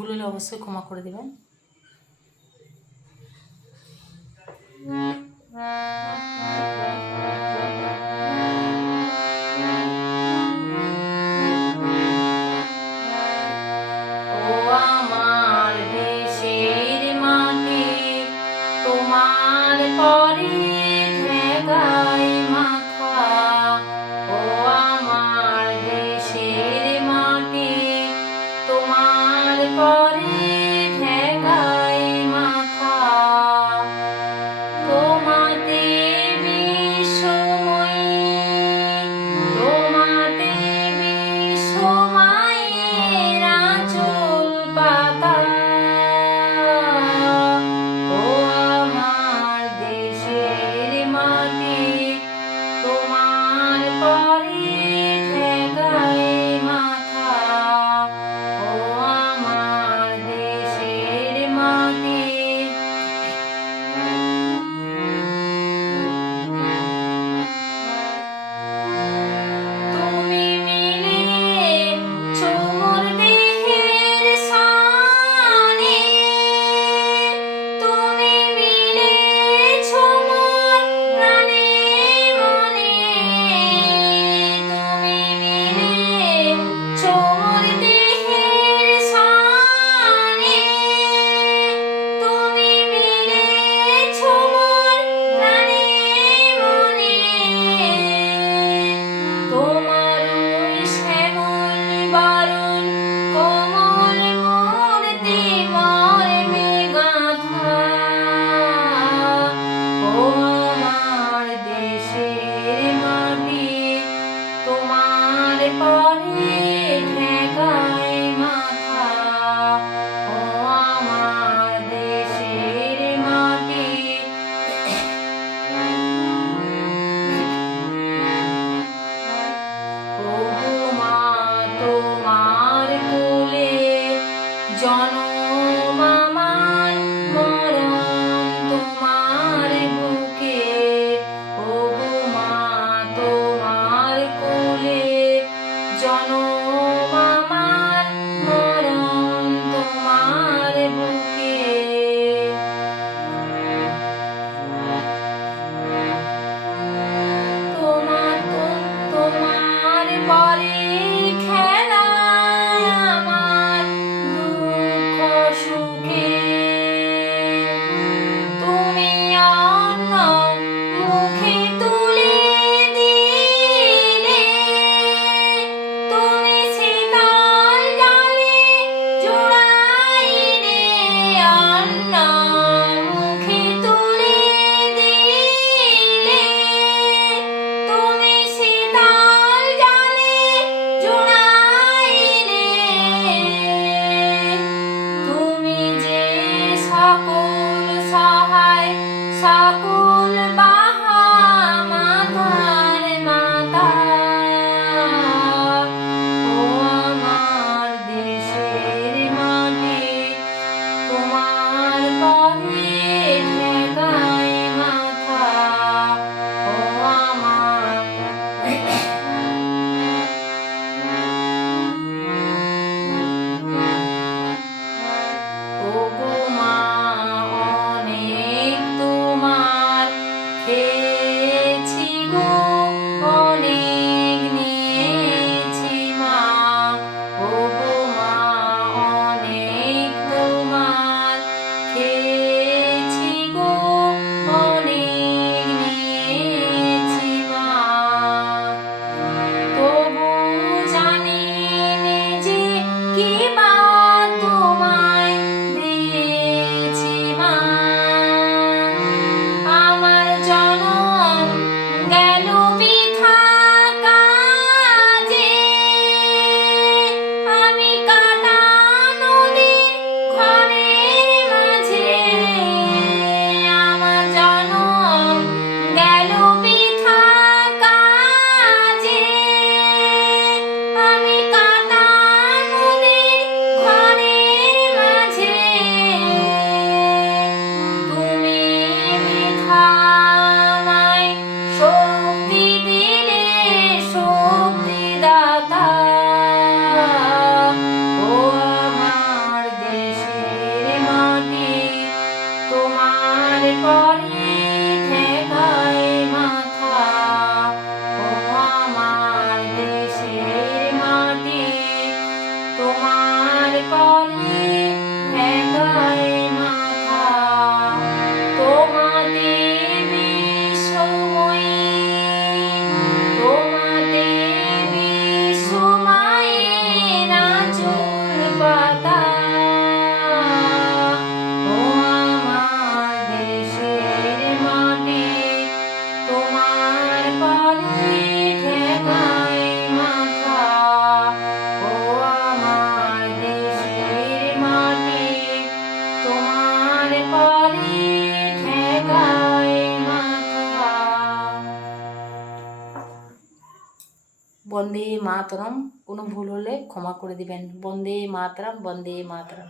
ভুল হলে অবশ্যই ক্ষমা করে দেবেন। ও আমার দেশের মাটি, তোমার পরে ঠেকাই মাথা। ও আমার দেশের মাটি, তোমার পরে ঠেকাই মাথা। তোমাতে বিশ্বময়ী, তোমাতে বিশ্বমায়ের আঁচল পাতা। ও আমার দেশের মাটি, তোমার পরে ঠেকাই মাথা। ও আমার দেশের মাটি। তুমি মিলেছো মোর দেহের সানে, তুমি মিলেছো মোর প্রাণে মনে, তুমি মিলেছো মোর দেহের সানে, তুমি মিলেছো মোর প্রাণে মনে। তোমার ওই শ্যামল বারণ কোমল মূর্তি মর্মে গাঁথা। ও আমার দেশের মাটি, তোমার পরে ঠেকাই মাথা। ও আমার দেশের মাটি। ওগো মা, তোমার কোলে জনম আমার, মরণ তোমার বুকে। ওগো মা, তোমার কোলে জনম আমার, মরণ তোমার বুকে। তোমার পরে খেলায় আমার দুঃখ সুখে। তুমি অন্য মুখে তুলে দিলে, তুমি শীতল জলে জোড়াইলে। অন্য মুখে তুলে দিলে, তুমি শীতল জলে জোড়াইলে। তুমি যে সকল সহায়, সকল বাহা মাতার মাতা। ও আমার দেশের মাটি, তোমার পরে ঠেকাই মাথা। ও আমার ওগো মা, অনেক তোমার খেয়েছি গো, অনেক নিয়েছি মা। ওগো মা, অনেক তোমার খেয়েছি গো, অনেক নিয়েছি মা। বন্দে মাতরম। কোনো ভুল হলে ক্ষমা করে দিবেন। বন্দে মাতরম, বন্দে মাতরম।